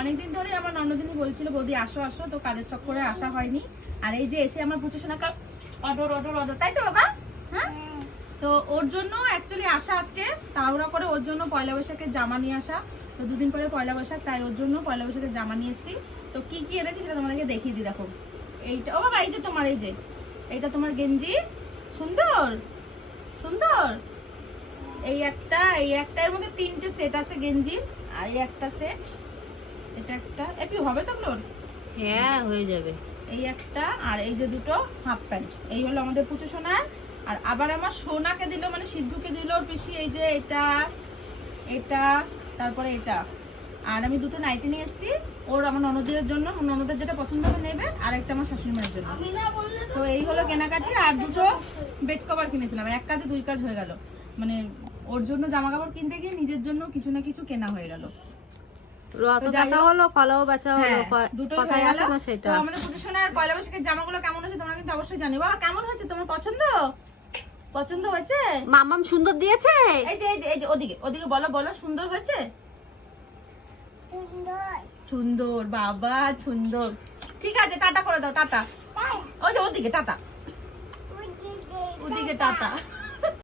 অনেকদিন ধরে আমার ননদিনী বলছিল বৌদি আসো আসো, তো কাজের চক্করে আসা হয়নি। আর এই যে এসে আমার পুচু সোনাকে অর্ডার অর্ডার অর্ডার, তাই তো বাবা? হ্যাঁ, তো ওর জন্য অ্যাকচুয়ালি আসা আজকে তাড়াহুড়া করে, ওর জন্য পয়লা বৈশাখের জামা নিয়ে আসা। তো দুদিন পরে পয়লা বৈশাখ, তাই ওর জন্য পয়লা বৈশাখের জামা নিয়ে এসেছি। তো কি কি এনেছি সেটা তোমাদেরকে দেখিয়ে দিই। দেখো এইটা, ও বাবা এই যে তোমার, এই যে এইটা তোমার গেঞ্জি, সুন্দর সুন্দর। এই একটা এর মধ্যে 3টে সেট আছে গেঞ্জি, আর এই একটা সেট, এটা একটা একটু হবে তো ফ্লোর? হ্যাঁ হয়ে যাবে। এই একটা, আর এই যে দুটো হাফ প্যান্ট। এই হলো আমাদের পুচু সোনার। আর আবার আমার সোনাকে দিল, মানে সিদ্ধুকে দিল পিসি, এই যে এটা এটা, তারপরে এটা। আর আমি দুটো নাইটি নিয়ে এসেছি ওর, আমার ননদের জন্য, ননদের যেটা পছন্দ হবে নেবে, আর একটা আমার শাশুড়ি মায়ের জন্য। তো এই হলো কেনাকাটি। আর দুটো বেড কভার কিনেছিলাম, এক কাজে দুই কাজ হয়ে গেল। মানে ওর জন্য জামা কাপড় কিনতে গিয়ে নিজের জন্য কিছু না কিছু কেনা হয়ে গেল। রত দেখা হলো, কলাও বাঁচা হলো, দুটোই কথাই হয়ে আছে গেল। না তো সেটা। আমাদের প্রদর্শনের পয়লা বৈশাখের জামাগুলো কেমন হয়েছে তোমরা কিন্তু অবশ্যই জানিও। বাবা কেমন হয়েছে, তোমার পছন্দ পছন্দ হয়েছে? মামাম সুন্দর দিয়েছে। এই যে এই যে এই যে ওদিকে ওদিকে বলো বলো, সুন্দর হয়েছে? সুন্দর বাবা, সুন্দর। ঠিক আছে, টাটা করে দাও, টাটা। ওই যে ওদিকে টাটা, ওদিকে টাটা।